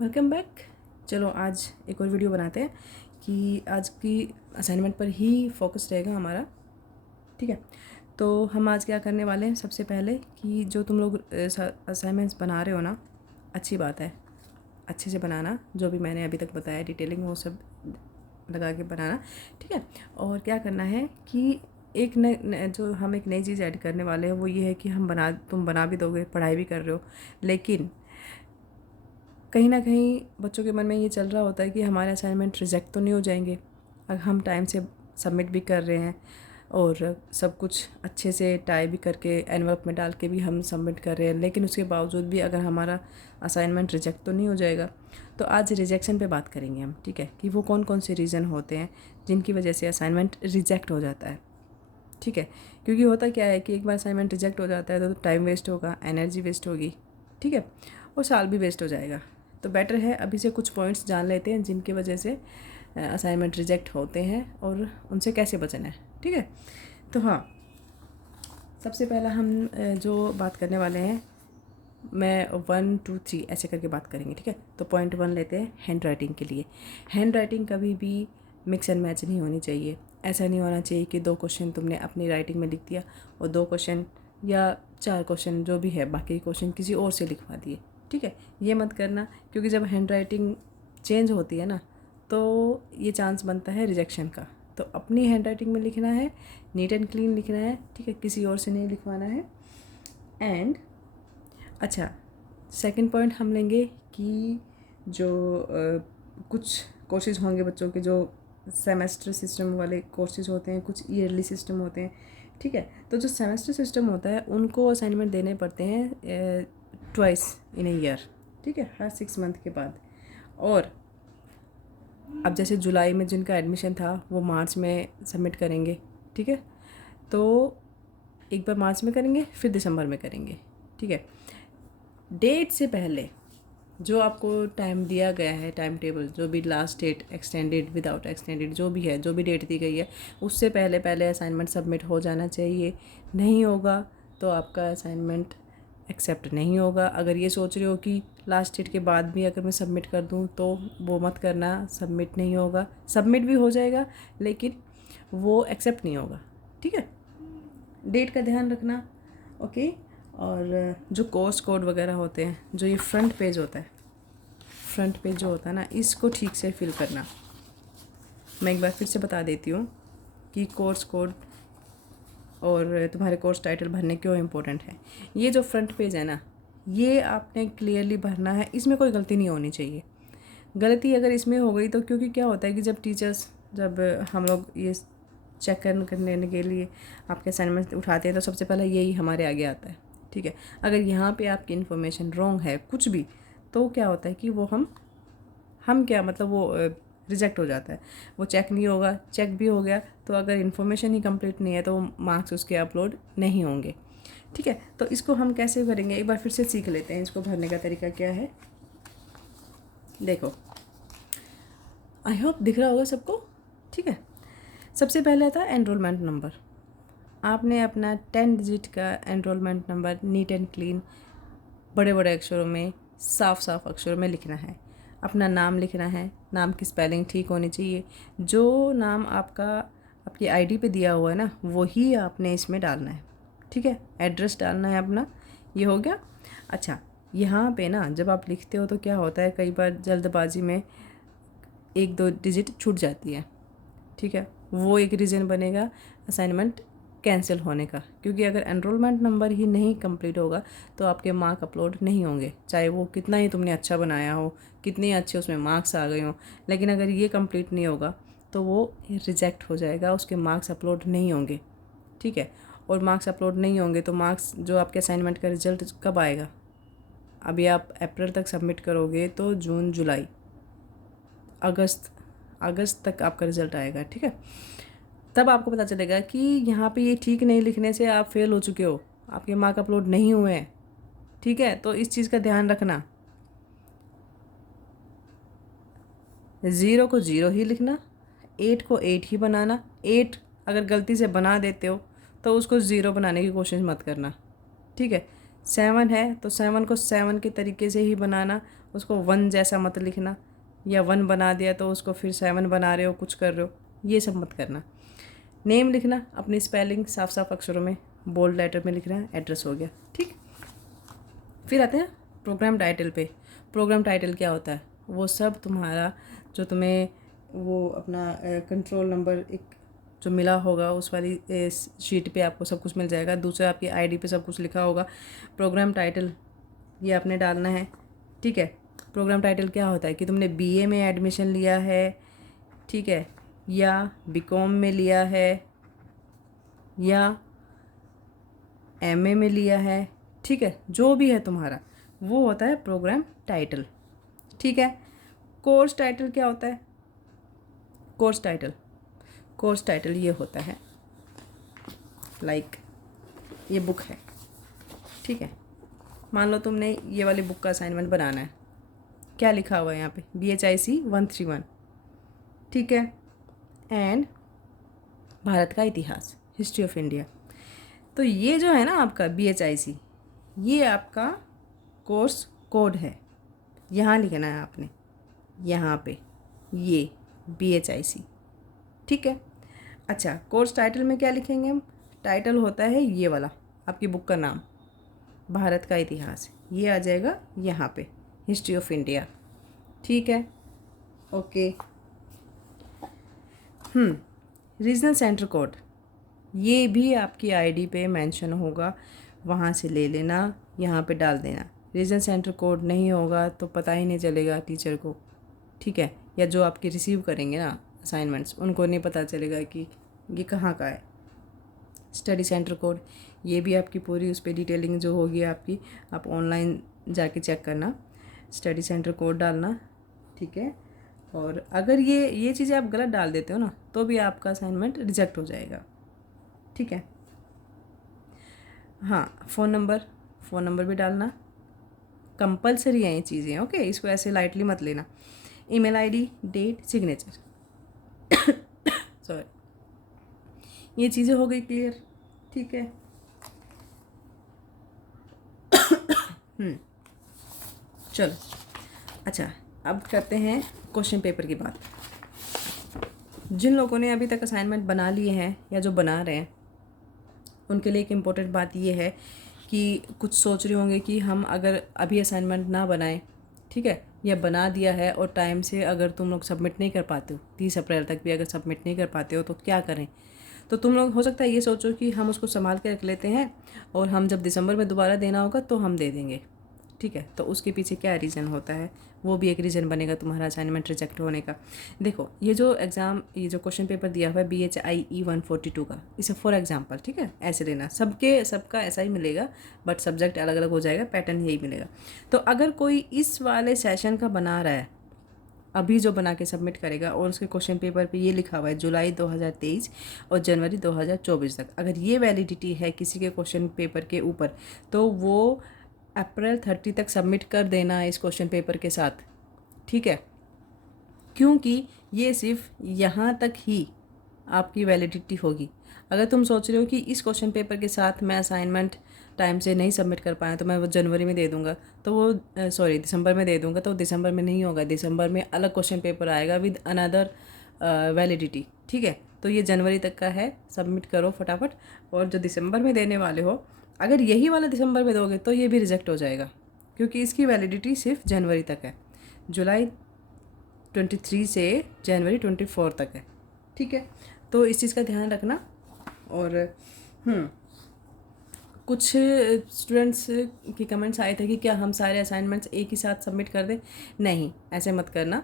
Welcome back. चलो आज एक और वीडियो बनाते हैं कि आज की असाइनमेंट पर ही फोकस रहेगा हमारा। ठीक है, तो हम आज क्या करने वाले हैं, सबसे पहले कि जो तुम लोग असाइनमेंट्स बना रहे हो ना, अच्छी बात है, अच्छे से बनाना। जो भी मैंने अभी तक बताया डिटेलिंग वो सब लगा के बनाना। ठीक है, और क्या करना है कि जो हम एक नई चीज़ ऐड करने वाले हैं वो ये है कि तुम बना भी दोगे, पढ़ाई भी कर रहे हो, लेकिन कहीं ना कहीं बच्चों के मन में ये चल रहा होता है कि हमारे असाइनमेंट रिजेक्ट तो नहीं हो जाएंगे। अगर हम टाइम से सबमिट भी कर रहे हैं और सब कुछ अच्छे से टाई भी करके एनवलप में डाल के भी हम सबमिट कर रहे हैं, लेकिन उसके बावजूद भी अगर हमारा असाइनमेंट रिजेक्ट तो नहीं हो जाएगा। तो आज रिजेक्शन पे बात करेंगे हम। ठीक है, कि वो कौन कौन से रीज़न होते हैं जिनकी वजह से असाइनमेंट रिजेक्ट हो जाता है। ठीक है, क्योंकि होता क्या है कि एक बार असाइनमेंट रिजेक्ट हो जाता है तो टाइम वेस्ट होगा, एनर्जी वेस्ट होगी। ठीक है, और साल भी वेस्ट हो जाएगा। तो बेटर है अभी से कुछ पॉइंट्स जान लेते हैं जिनकी वजह से असाइनमेंट रिजेक्ट होते हैं और उनसे कैसे बचना है। ठीक है, तो हाँ, सबसे पहला हम जो बात करने वाले हैं, मैं 1 2 3 ऐसे करके बात करेंगे। ठीक है, तो पॉइंट 1 लेते हैं हैंड राइटिंग के लिए। हैंड राइटिंग कभी भी मिक्स एंड मैच नहीं होनी चाहिए। ऐसा नहीं होना चाहिए कि 2 क्वेश्चन तुमने अपनी राइटिंग में लिख दिया और 2 क्वेश्चन या 4 क्वेश्चन जो भी है बाकी क्वेश्चन किसी और से लिखवा दिए। ठीक है, ये मत करना, क्योंकि जब हैंड राइटिंग चेंज होती है ना तो ये चांस बनता है रिजेक्शन का। तो अपनी हैंड राइटिंग में लिखना है, नीट एंड क्लीन लिखना है। ठीक है, किसी और से नहीं लिखवाना है। एंड अच्छा, सेकंड पॉइंट हम लेंगे कि जो कुछ कोर्सेज होंगे बच्चों के, जो सेमेस्टर सिस्टम वाले कोर्सेज होते हैं, कुछ ईयरली सिस्टम होते हैं। ठीक है, तो जो सेमेस्टर सिस्टम होता है उनको असाइनमेंट देने पड़ते हैं ट्वाइस इन ए ईयर। ठीक है, हर 6 मंथ के बाद। और अब जैसे जुलाई में जिनका एडमिशन था वो मार्च में सबमिट करेंगे। ठीक है, तो एक बार मार्च में करेंगे फिर दिसंबर में करेंगे। ठीक है, डेट से पहले जो आपको टाइम दिया गया है, टाइम टेबल, जो भी last date, extended, without extended, जो भी है, जो भी डेट दी गई है, उससे पहले पहले असाइनमेंट सबमिट हो जाना चाहिए। नहीं होगा तो आपका असाइनमेंट एक्सेप्ट नहीं होगा। अगर ये सोच रहे हो कि लास्ट डेट के बाद भी अगर मैं सबमिट कर दूँ तो वो मत करना, सबमिट नहीं होगा। सबमिट भी हो जाएगा लेकिन वो एक्सेप्ट नहीं होगा। ठीक है, डेट का ध्यान रखना। ओके, और जो कोर्स कोड वगैरह होते हैं, जो ये फ्रंट पेज होता है, फ्रंट पेज जो होता है ना, इसको ठीक से फिल करना। मैं एक बार फिर से बता देती हूँ कि कोर्स कोड और तुम्हारे कोर्स टाइटल भरने क्यों इम्पोर्टेंट है। ये जो फ्रंट पेज है ना, ये आपने क्लियरली भरना है, इसमें कोई गलती नहीं होनी चाहिए। गलती अगर इसमें हो गई तो, क्योंकि क्या होता है कि जब टीचर्स, जब हम लोग ये चेक करने के लिए आपके असाइनमेंट उठाते हैं तो सबसे पहले यही हमारे आगे आता है। ठीक है, अगर यहाँ पे आपकी इन्फॉर्मेशन रॉन्ग है कुछ भी, तो क्या होता है कि वो हम क्या मतलब वो रिजेक्ट हो जाता है, वो चेक नहीं होगा। चेक भी हो गया तो अगर इन्फॉर्मेशन ही कंप्लीट नहीं है तो मार्क्स उसके अपलोड नहीं होंगे। ठीक है, तो इसको हम कैसे करेंगे एक बार फिर से सीख लेते हैं। इसको भरने का तरीका क्या है, देखो, आई होप दिख रहा होगा सबको। ठीक है, सबसे पहले था एनरोलमेंट नंबर। आपने अपना 10 डिजिट का enrolment number neat and clean बड़े बड़े अक्षरों में, साफ साफ अक्षरों में लिखना है। अपना नाम लिखना है, नाम की स्पेलिंग ठीक होनी चाहिए। जो नाम आपकी आईडी पे दिया हुआ है ना, वही आपने इसमें डालना है। ठीक है, एड्रेस डालना है अपना। ये हो गया। अच्छा, यहाँ पे ना जब आप लिखते हो तो क्या होता है, कई बार जल्दबाजी में 1 2 डिजिट छूट जाती है। ठीक है, वो एक रीज़न बनेगा असाइनमेंट कैंसिल होने का, क्योंकि अगर एनरोलमेंट नंबर ही नहीं कंप्लीट होगा तो आपके मार्क अपलोड नहीं होंगे, चाहे वो कितना ही तुमने अच्छा बनाया हो, कितने अच्छे उसमें मार्क्स आ गए हों, लेकिन अगर ये कंप्लीट नहीं होगा तो वो रिजेक्ट हो जाएगा, उसके मार्क्स अपलोड नहीं होंगे। ठीक है, और मार्क्स अपलोड नहीं होंगे तो मार्क्स जो आपके असाइनमेंट का रिजल्ट कब आएगा, अभी आप अप्रैल तक सबमिट करोगे तो जून जुलाई अगस्त तक आपका रिज़ल्ट आएगा। ठीक है, तब आपको पता चलेगा कि यहाँ पे ये ठीक नहीं लिखने से आप फेल हो चुके हो, आपके मार्क अपलोड नहीं हुए हैं। ठीक है, तो इस चीज़ का ध्यान रखना, 0 को 0 ही लिखना, 8 को 8 ही बनाना। 8 अगर गलती से बना देते हो तो उसको 0 बनाने की कोशिश मत करना। ठीक है, 7 है तो 7 को 7 के तरीके से ही बनाना, उसको 1 जैसा मत लिखना, या 1 बना दिया तो उसको फिर 7 बना रहे हो, कुछ कर रहे हो, ये सब मत करना। नेम लिखना अपनी स्पेलिंग साफ साफ अक्षरों में, बोल्ड लेटर में लिखना है, एड्रेस हो गया, ठीक। फिर आते हैं प्रोग्राम टाइटल पे। प्रोग्राम टाइटल क्या होता है? वो सब तुम्हारा जो तुम्हें वो अपना कंट्रोल नंबर एक जो मिला होगा उस वाली शीट पे आपको सब कुछ मिल जाएगा। दूसरा आपकी आईडी पे सब कुछ लिखा होगा। प्रोग्राम टाइटल ये आपने डालना है, ठीक है। प्रोग्राम टाइटल क्या होता है कि तुमने बीए में एडमिशन लिया है, ठीक है, या बीकॉम में लिया है, या एमए में लिया है, ठीक है, जो भी है तुम्हारा वो होता है प्रोग्राम टाइटल, ठीक है। कोर्स टाइटल क्या होता है? कोर्स टाइटल ये होता है लाइक ये बुक है, ठीक है। मान लो तुमने ये वाली बुक का असाइनमेंट बनाना है, क्या लिखा हुआ है यहाँ पे? BHIC 131, ठीक है, एंड भारत का इतिहास, हिस्ट्री ऑफ इंडिया। तो ये जो है ना आपका BHIC, ये आपका कोर्स कोड है, यहाँ लिखना है आपने, यहाँ पे ये BHIC, ठीक है। अच्छा, कोर्स टाइटल में क्या लिखेंगे हम? टाइटल होता है ये वाला, आपकी बुक का नाम, भारत का इतिहास, ये आ जाएगा यहाँ पे, हिस्ट्री ऑफ इंडिया, ठीक है, ओके। रीजनल सेंटर कोड, ये भी आपकी आईडी पे मेंशन होगा, वहाँ से ले लेना, यहाँ पे डाल देना। रीजनल सेंटर कोड नहीं होगा तो पता ही नहीं चलेगा टीचर को, ठीक है, या जो आपके रिसीव करेंगे ना असाइनमेंट्स, उनको नहीं पता चलेगा कि ये कहाँ का है। स्टडी सेंटर कोड, ये भी आपकी पूरी उस पर डिटेलिंग जो होगी आपकी, आप ऑनलाइन जाके चेक करना, स्टडी सेंटर कोड डालना, ठीक है। और अगर ये चीज़ें आप गलत डाल देते हो ना तो भी आपका असाइनमेंट रिजेक्ट हो जाएगा, ठीक है। हाँ, फ़ोन नंबर भी डालना, कंपलसरी है ये चीज़ें, ओके, इसको ऐसे लाइटली मत लेना। Email ID, date, signature sorry, ये चीज़ें हो गई क्लियर, ठीक है। चलो, अच्छा, अब करते हैं क्वेश्चन पेपर की बात। जिन लोगों ने अभी तक असाइनमेंट बना लिए हैं या जो बना रहे हैं, उनके लिए एक इम्पोर्टेंट बात ये है कि कुछ सोच रहे होंगे कि हम अगर अभी असाइनमेंट ना बनाएं, ठीक है, या बना दिया है और टाइम से अगर तुम लोग सबमिट नहीं कर पाते हो, 30 अप्रैल तक भी अगर सबमिट नहीं कर पाते हो तो क्या करें? तो तुम लोग हो सकता है ये सोचो कि हम उसको संभाल के रख लेते हैं और हम जब दिसंबर में दोबारा देना होगा तो हम दे देंगे, ठीक है। तो उसके पीछे क्या रीज़न होता है, वो भी एक रीज़न बनेगा तुम्हारा असाइनमेंट रिजेक्ट होने का। देखो, ये जो क्वेश्चन पेपर दिया हुआ है BHIE 142 का, इसे फॉर एग्जांपल, ठीक है, ऐसे लेना, सबका ऐसा ही मिलेगा, बट सब्जेक्ट अलग अलग हो जाएगा, पैटर्न यही मिलेगा। तो अगर कोई इस वाले सेशन का बना रहा है, अभी जो बना के सबमिट करेगा, और उसके क्वेश्चन पेपर पे ये लिखा हुआ है जुलाई 2023 और जनवरी 2024 तक, अगर ये वैलिडिटी है किसी के क्वेश्चन पेपर के ऊपर, तो वो अप्रैल 30 तक सबमिट कर देना इस क्वेश्चन पेपर के साथ, ठीक है, क्योंकि ये सिर्फ यहाँ तक ही आपकी वैलिडिटी होगी। अगर तुम सोच रहे हो कि इस क्वेश्चन पेपर के साथ मैं असाइनमेंट टाइम से नहीं सबमिट कर पाया तो मैं वो जनवरी में दे दूँगा, तो वो दिसंबर में दे दूँगा, तो दिसंबर में नहीं होगा, दिसंबर में अलग क्वेश्चन पेपर आएगा विद अनदर वैलिडिटी, ठीक है। तो ये जनवरी तक का है, सबमिट करो फटाफट। और जो दिसंबर में देने वाले हो, अगर यही वाला दिसंबर में दोगे तो ये भी रिजेक्ट हो जाएगा, क्योंकि इसकी वैलिडिटी सिर्फ जनवरी तक है, जुलाई 23 से जनवरी 24 तक है, ठीक है। तो इस चीज़ का ध्यान रखना। और कुछ स्टूडेंट्स के कमेंट्स आए थे कि क्या हम सारे असाइनमेंट्स एक ही साथ सबमिट कर दें? नहीं, ऐसे मत करना।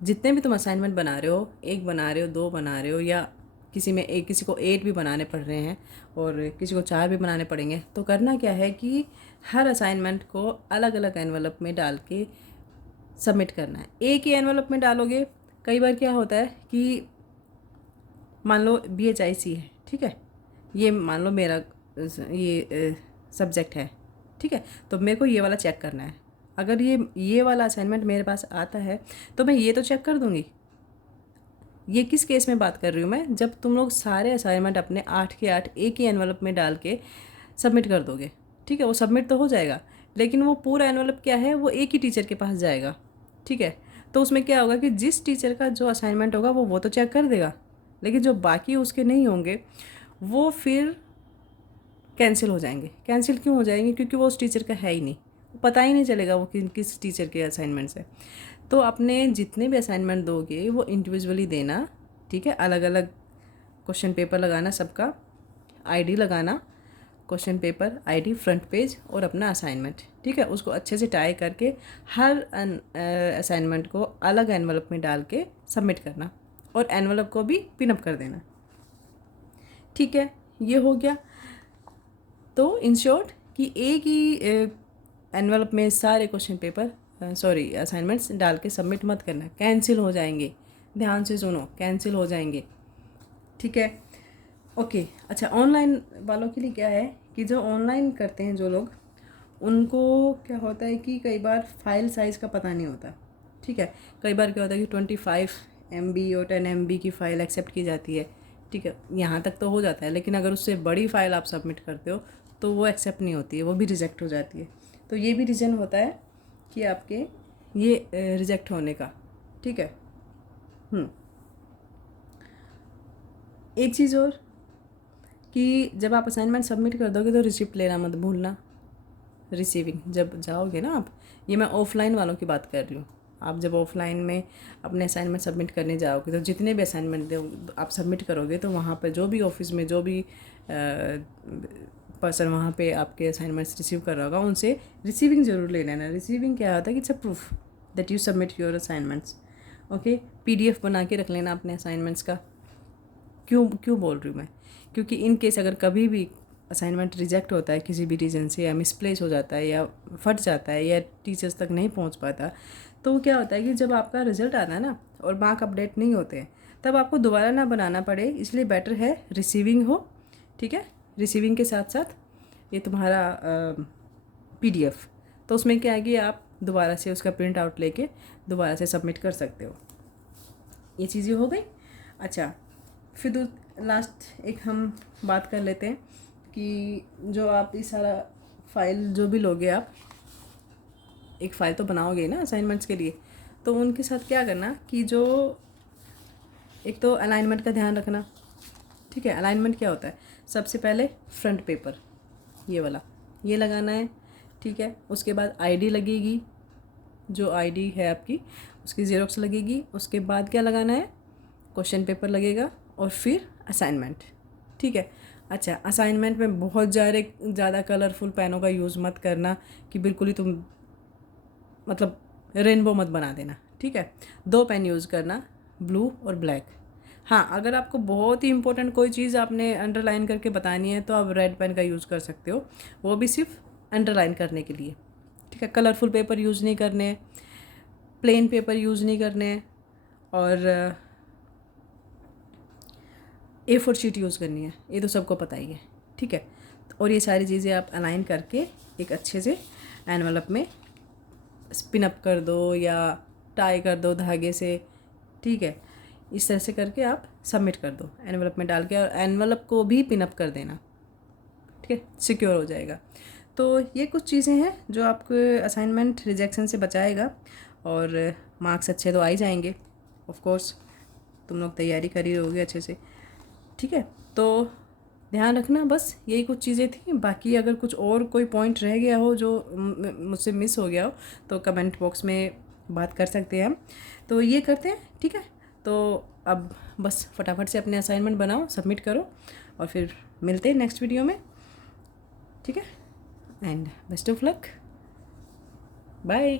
जितने भी तुम असाइनमेंट बना रहे हो, 1 बना रहे हो, 2 बना रहे हो, या किसी को 8 भी बनाने पड़ रहे हैं और किसी को 4 भी बनाने पड़ेंगे, तो करना क्या है कि हर असाइनमेंट को अलग अलग एनवलप में डाल के सबमिट करना है। एक ही एनवलप में डालोगे, कई बार क्या होता है कि मान लो BHIC है, ठीक है, ये मान लो मेरा ये सब्जेक्ट है, ठीक है, तो मेरे को ये वाला चेक करना है। अगर ये वाला असाइनमेंट मेरे पास आता है तो मैं ये तो चेक कर दूँगी। ये किस केस में बात कर रही हूँ मैं? जब तुम लोग सारे असाइनमेंट अपने 8 के 8 एक ही एनवलप में डाल के सबमिट कर दोगे, ठीक है, वो सबमिट तो हो जाएगा, लेकिन वो पूरा एनवलप क्या है, वो एक ही टीचर के पास जाएगा। ठीक है, तो उसमें क्या होगा कि जिस टीचर का जो असाइनमेंट होगा वो तो चेक कर देगा, लेकिन जो बाकी उसके नहीं होंगे वो फिर कैंसिल हो जाएंगे। कैंसिल क्यों हो जाएंगे? क्योंकि वो उस टीचर का है ही नहीं, पता ही नहीं चलेगा वो किस टीचर के असाइनमेंट्स है। तो अपने जितने भी असाइनमेंट दोगे वो इंडिविजुअली देना, ठीक है। अलग अलग क्वेश्चन पेपर लगाना, सबका आईडी लगाना, question paper ID front page और अपना असाइनमेंट, ठीक है। उसको अच्छे से टाई करके हर असाइनमेंट को अलग एनवलप में डाल के सबमिट करना, और एनवलप को भी पिनअप कर देना, ठीक है। ये हो गया। तो इन शॉर्ट कि एक ही एनवलप में सारे क्वेश्चन पेपर असाइनमेंट्स डाल के सबमिट मत करना, कैंसिल हो जाएंगे। ध्यान से सुनो, कैंसिल हो जाएंगे, ठीक है। ओके, अच्छा, ऑनलाइन वालों के लिए क्या है कि जो ऑनलाइन करते हैं जो लोग, उनको क्या होता है कि कई बार फाइल साइज़ का पता नहीं होता, ठीक है। कई बार क्या होता है कि 25 MB और 10 MB की फ़ाइल एक्सेप्ट की जाती है, ठीक है, यहाँ तक तो हो जाता है, लेकिन अगर उससे बड़ी फ़ाइल आप सबमिट करते हो तो वो एक्सेप्ट नहीं होती है, वो भी रिजेक्ट हो जाती है। तो ये भी रीज़न होता है कि आपके ये रिजेक्ट होने का, ठीक है। एक चीज़ और कि जब आप असाइनमेंट सबमिट कर दोगे तो रिसिप्ट लेना मत भूलना। रिसीविंग जब जाओगे ना आप, ये मैं ऑफ़लाइन वालों की बात कर रही हूँ। आप जब ऑफ़लाइन में अपने असाइनमेंट सबमिट करने जाओगे तो जितने भी असाइनमेंट आप सबमिट करोगे तो वहाँ पर जो भी ऑफिस में जो भी पर्सन वहाँ पे आपके असाइनमेंट्स रिसीव कर रहा होगा उनसे रिसीविंग ज़रूर ले लेना। रिसीविंग क्या होता है कि it's a proof that you submit your assignments. Okay, PDF बना के रख लेना अपने असाइनमेंट्स का। क्यों बोल रही हूँ मैं? क्योंकि इन केस अगर कभी भी असाइनमेंट रिजेक्ट होता है किसी भी रीज़न से, या मिसप्लेस हो जाता है, या फट जाता है, या टीचर्स तक नहीं पहुंच पाता, तो क्या होता है कि जब आपका रिजल्ट आता है ना और मार्क अपडेट नहीं होते हैं, तब आपको दोबारा ना बनाना पड़े, इसलिए बेटर है रिसीविंग हो, ठीक है। रिसीविंग के साथ साथ ये तुम्हारा PDF, तो उसमें क्या है कि आप दोबारा से उसका प्रिंट आउट लेके दोबारा से सबमिट कर सकते हो। ये चीज़ें हो गई। अच्छा, फिर लास्ट एक हम बात कर लेते हैं कि जो आप ये सारा फाइल जो भी लोगे, आप एक फ़ाइल तो बनाओगे ना असाइनमेंट्स के लिए, तो उनके साथ क्या करना कि जो एक तो अलाइनमेंट का ध्यान रखना, ठीक है। अलाइनमेंट क्या होता है? सबसे पहले फ्रंट पेपर ये वाला ये लगाना है, ठीक है। उसके बाद आईडी लगेगी, जो आईडी है आपकी उसकी ज़ेरॉक्स लगेगी। उसके बाद क्या लगाना है? क्वेश्चन पेपर लगेगा, और फिर असाइनमेंट, ठीक है। अच्छा, असाइनमेंट में बहुत ज़्यादा कलरफुल पेनों का यूज़ मत करना कि बिल्कुल ही तुम मतलब रेनबो मत बना देना, ठीक है। 2 पेन यूज़ करना, ब्लू और ब्लैक। हाँ, अगर आपको बहुत ही इंपॉर्टेंट कोई चीज़ आपने अंडरलाइन करके बतानी है तो आप रेड पेन का यूज़ कर सकते हो, वो भी सिर्फ अंडरलाइन करने के लिए, ठीक है। कलरफुल पेपर यूज़ नहीं करने, प्लेन पेपर यूज़ नहीं करने, और A4 शीट यूज़ करनी है, ये तो सबको पता ही है, ठीक है। और ये सारी चीज़ें आप अलाइन करके एक अच्छे से एनवलप में स्पिन अप कर दो या टाई कर दो धागे से, ठीक है। इस तरह से करके आप सबमिट कर दो एनवलप में डाल के, और एनवलप को भी पिन अप कर देना, ठीक है, सिक्योर हो जाएगा। तो ये कुछ चीज़ें हैं जो आपको असाइनमेंट रिजेक्शन से बचाएगा, और मार्क्स अच्छे तो आ ही जाएंगे। ऑफ कोर्स तुम लोग तैयारी कर ही रहोगे अच्छे से, ठीक है। तो ध्यान रखना, बस यही कुछ चीज़ें थी। बाकी अगर कुछ और कोई पॉइंट रह गया हो जो मुझसे मिस हो गया हो तो कमेंट बॉक्स में बात कर सकते हैं हम। तो ये करते हैं, ठीक है। तो अब बस फटाफट से अपने असाइनमेंट बनाओ, सबमिट करो, और फिर मिलते हैं नेक्स्ट वीडियो में, ठीक है। And best of luck, bye.